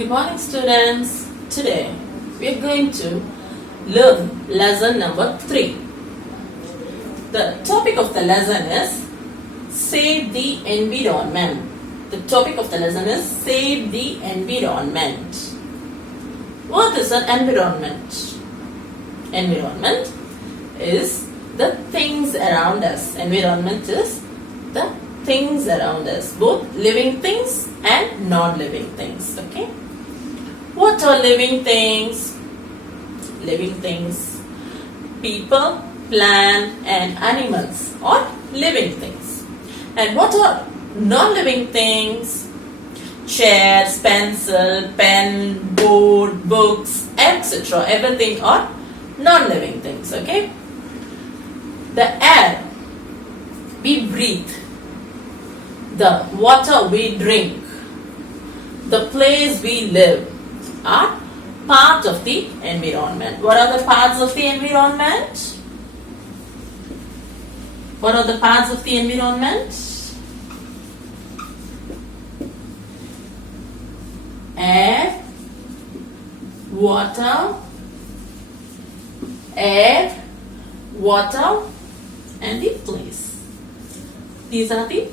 Good morning, students. Today we are going to learn lesson number 3. The topic of the lesson is Save the Environment. The topic of the lesson is Save the Environment. What is an environment? Environment is the things around us. Environment is the things around us, both living things and non-living things. Okay. What are living things? Living things, people, plant and animals are living things. And what are non-living things? Chairs, pencil, pen, board, books, etc. Everything are non-living things. Okay. The air we breathe, the water we drink, the place we live are part of the environment. What are the parts of the environment? What are the parts of the environment? Air, water, and the place. These are the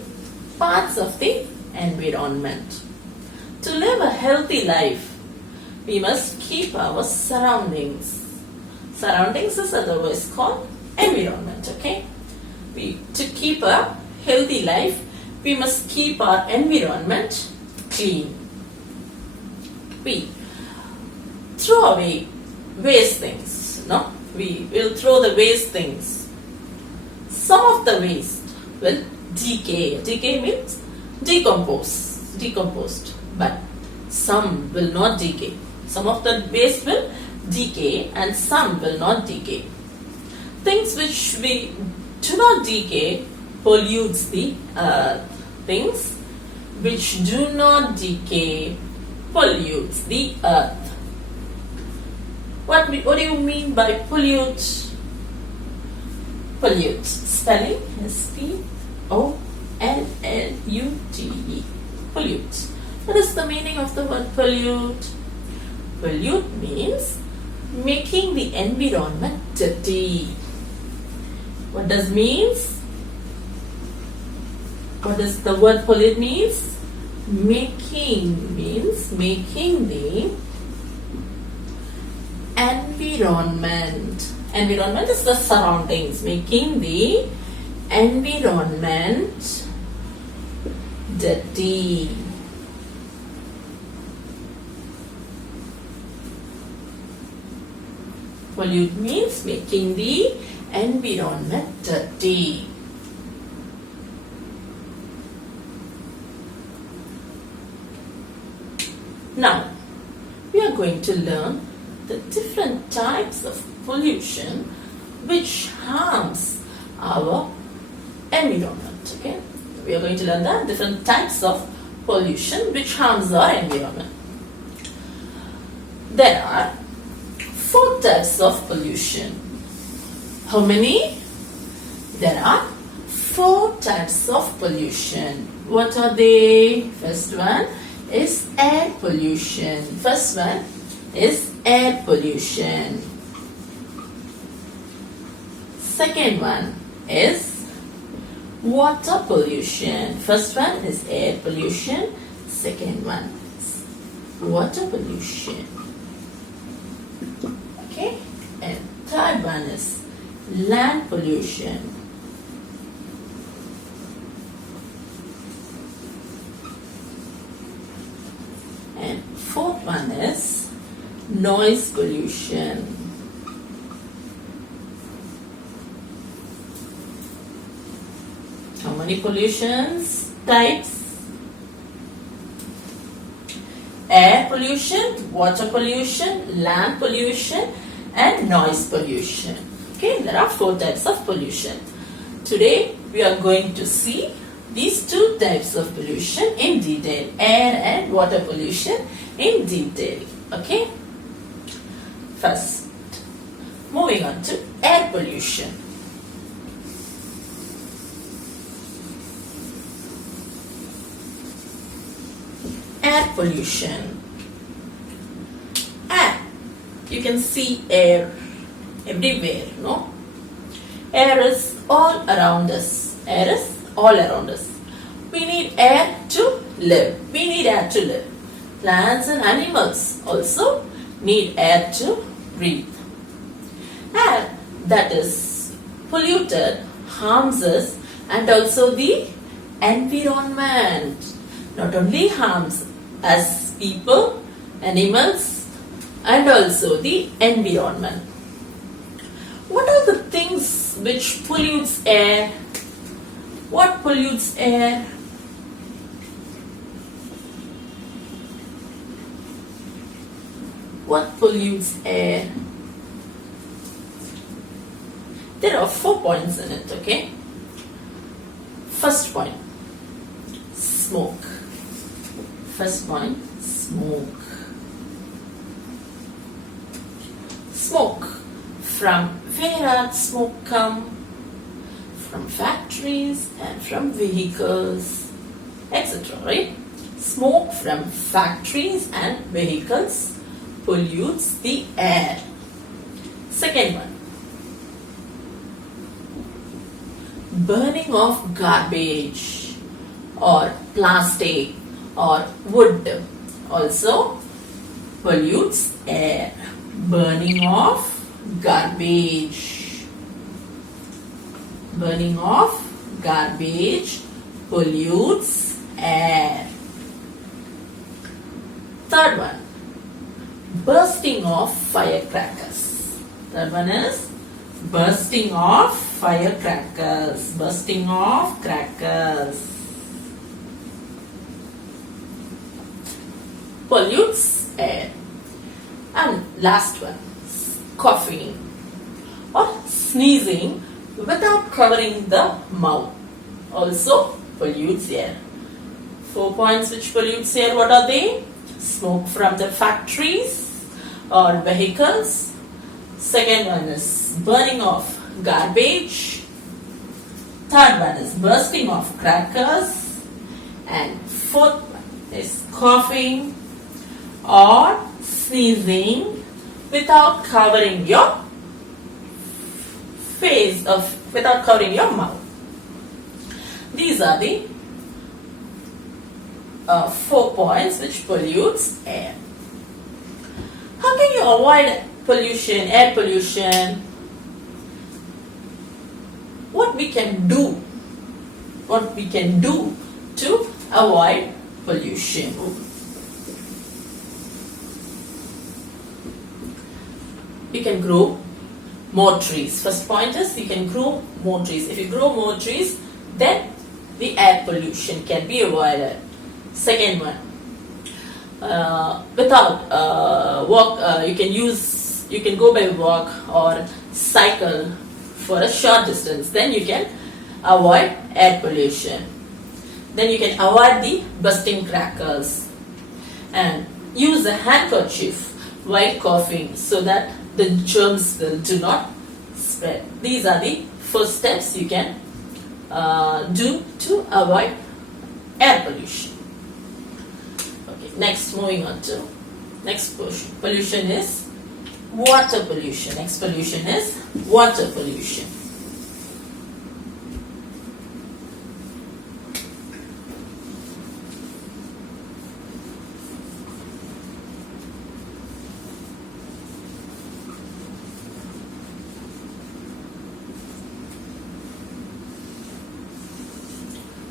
parts of the environment. To live a healthy life, we must keep our surroundings. Surroundings is otherwise called environment. Okay. To keep a healthy life, we must keep our environment clean. We throw away waste things. No, we will throw the waste things. Some of the waste will decay. Decay means decomposed. But some will not decay. Some of the waste will decay and some will not decay. Things which we do not decay pollutes the earth. Things which do not decay pollutes the earth. What do you mean by pollute? Pollute. Spelling is P-O-L-L-U-T-E. Pollute. What is the meaning of the word pollute? Pollute means making the environment dirty. What does means? What does the word pollute means? Making means making the environment. Environment is the surroundings. Making the environment dirty. Pollute means making the environment dirty. Now, we are going to learn the different types of pollution which harms our environment. Okay, we are going to learn the different types of pollution which harms our environment. There are 4 types of pollution. How many? There are 4 types of pollution. What are they? First one is air pollution. First one is air pollution. Second one is water pollution. First one is air pollution. Second one is water pollution. Okay, and third one is land pollution. And fourth one is noise pollution. How many pollutions types? Air pollution, water pollution, land pollution and noise pollution. Okay, there are 4 types of pollution. Today we are going to see these 2 types of pollution in detail, air and water pollution in detail. Okay, first moving on to air pollution. Air pollution. you can see air everywhere, no? Air is all around us. Air is all around us. We need air to live. We need air to live. Plants and animals also need air to breathe. Air that is polluted harms us and also the environment. Not only harms us people, animals, and also the environment. What are the things which pollutes air? What pollutes air? What pollutes air? There are 4 points in it, okay? First point, smoke. First point, smoke. Smoke. From where does smoke come? From factories and from vehicles, etc. Right? Smoke from factories and vehicles pollutes the air. Second one, burning of garbage or plastic or wood also pollutes air. Burning of garbage. Burning of garbage pollutes air. Third one, bursting of firecrackers. Third one is bursting of firecrackers. Bursting of crackers pollutes air. And last one, coughing or sneezing without covering the mouth also pollutes air. 4 points which pollutes air. What are they? Smoke from the factories or vehicles. Second one is burning of garbage. Third one is bursting of crackers. And fourth one is coughing or sneezing without covering your face, without covering your mouth. These are the 4 points which pollutes air. How can you avoid pollution, air pollution? What we can do? What we can do to avoid pollution? You can grow more trees. First point is you can grow more trees. If you grow more trees, then the air pollution can be avoided. Second one, you can go by walk or cycle for a short distance. Then you can avoid air pollution. Then you can avoid the bursting crackers and use a handkerchief while coughing so that the germs do not spread. These are the first steps you can do to avoid air pollution. Okay, next moving on to next pollution is water pollution. Next pollution is water pollution.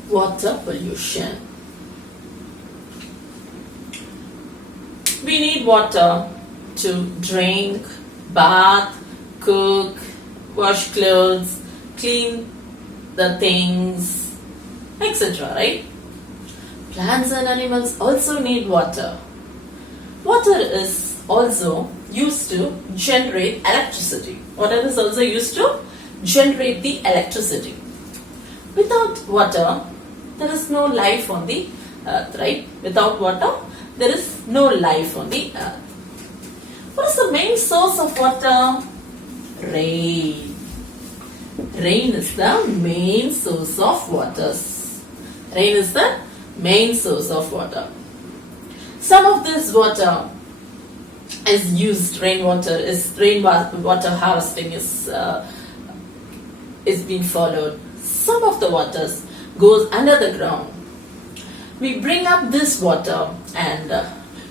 Water pollution. We need water to drink, bath, cook, wash clothes, clean the things, etc. Right? Plants and animals also need water. Water is also used to generate electricity. Water is also used to generate the electricity. Without water, there is no life on the earth, right? Without water, there is no life on the earth. What is the main source of water? Rain. Rain is the main source of water. Rain is the main source of water. Some of this water is used, rainwater harvesting is being followed. Some of the waters goes under the ground. We bring up this water and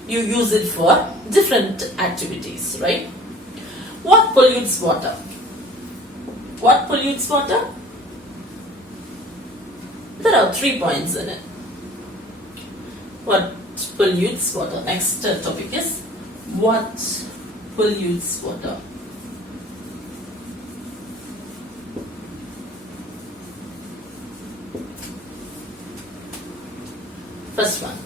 you use it for different activities, right? What pollutes water? What pollutes water? There are 3 points in it. What pollutes water? Next topic is what pollutes water? First one.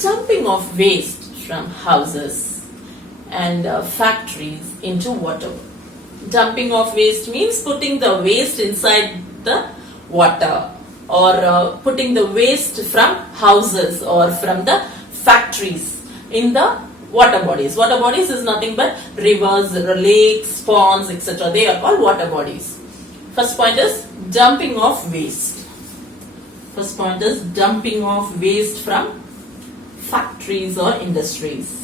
Dumping of waste from houses and factories into water. Dumping of waste means putting the waste inside the water, or putting the waste from houses or from the factories in the water bodies. Water bodies is nothing but rivers, lakes, ponds, etc. They are called water bodies. First point is dumping of waste. First point is dumping of waste from factories or industries.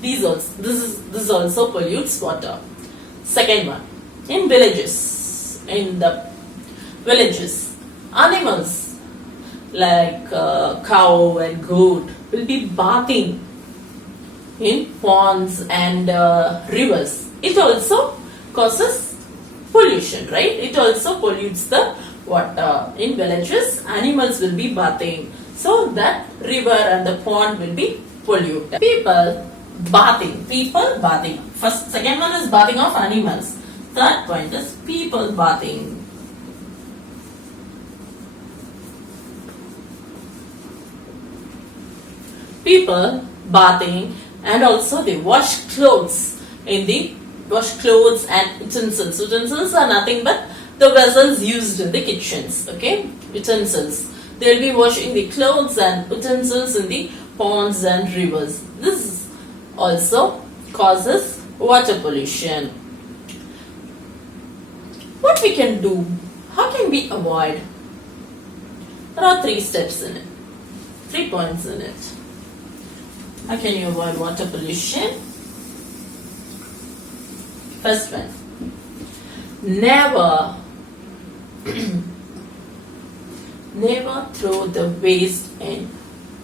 This also pollutes water. Second one, in villages, animals like cow and goat will be bathing in ponds and rivers. It also causes pollution, right? It also pollutes the water. In villages, animals will be bathing, so that river and the pond will be polluted. People bathing. Second one is bathing of animals. Third point is people bathing. People bathing, and also they wash clothes and utensils. Utensils are nothing but the vessels used in the kitchens. Okay, utensils. They will be washing the clothes and utensils in the ponds and rivers. This also causes water pollution. What we can do? How can we avoid? There are 3 steps in it. 3 points in it. How can you avoid water pollution? First one. Never throw the waste in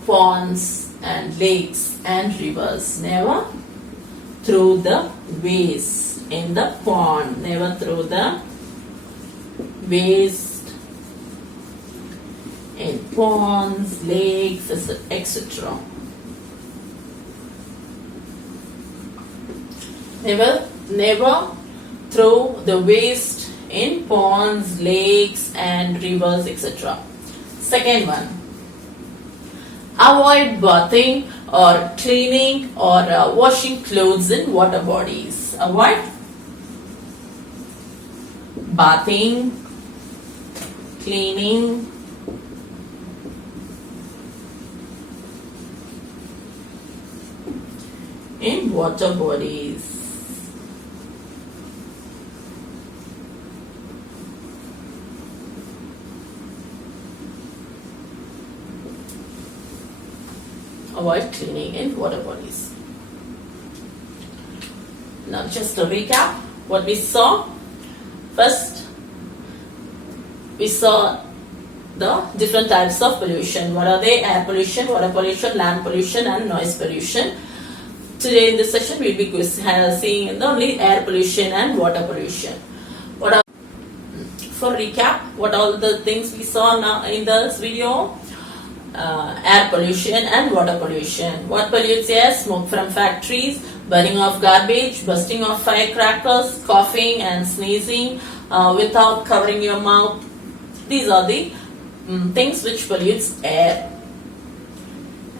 ponds and lakes and rivers. Never throw the waste in the pond. Never throw the waste in ponds, lakes, etc. Never throw the waste in ponds, lakes and rivers, etc. Second one, avoid bathing or cleaning or washing clothes in water bodies. Avoid bathing, cleaning, in water bodies. Avoid cleaning in water bodies. Now just to recap what we saw. First, we saw the different types of pollution. What are they? Air pollution, water pollution, land pollution and noise pollution. Today in this session we will be seeing only air pollution and water pollution. For recap, what all the things we saw now in this video? Air pollution and water pollution. What pollutes air? Smoke from factories, burning of garbage, bursting of firecrackers, coughing and sneezing without covering your mouth. These are the things which pollutes air.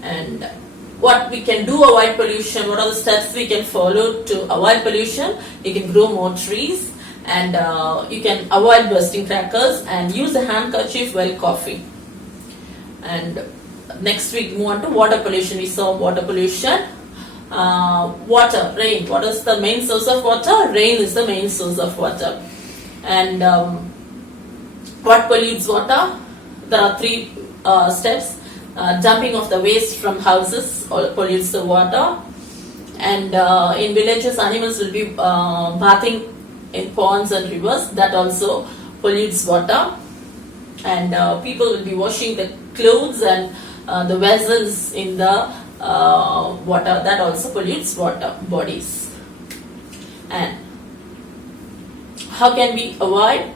And what we can do to avoid pollution? What are the steps we can follow to avoid pollution? You can grow more trees, and you can avoid bursting crackers and use a handkerchief while coughing. And next week move on to water pollution. We saw water pollution. Water, rain. What is the main source of water? Rain is the main source of water. And what pollutes water? There are three steps. Dumping of the waste from houses pollutes the water, and in villages animals will be bathing in ponds and rivers, that also pollutes water, and people will be washing the clothes and the vessels in the water, that also pollutes water bodies. And how can we avoid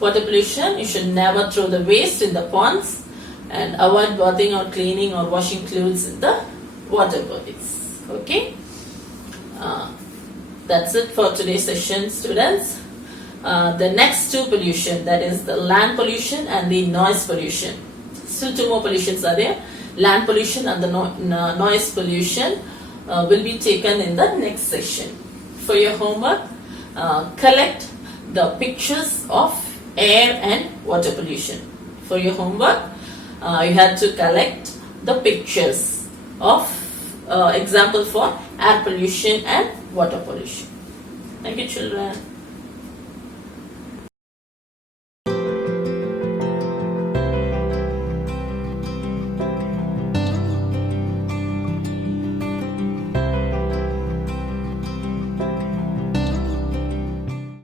water pollution? You should never throw the waste in the ponds, and avoid bathing or cleaning or washing clothes in the water bodies. Okay, that's it for today's session, students. The next two pollution, that is the land pollution and the noise pollution. Still two more pollutions are there. Land pollution and the noise pollution will be taken in the next session. For your homework, collect the pictures of air and water pollution. For your homework, you have to collect the pictures of example for air pollution and water pollution. Thank you, children.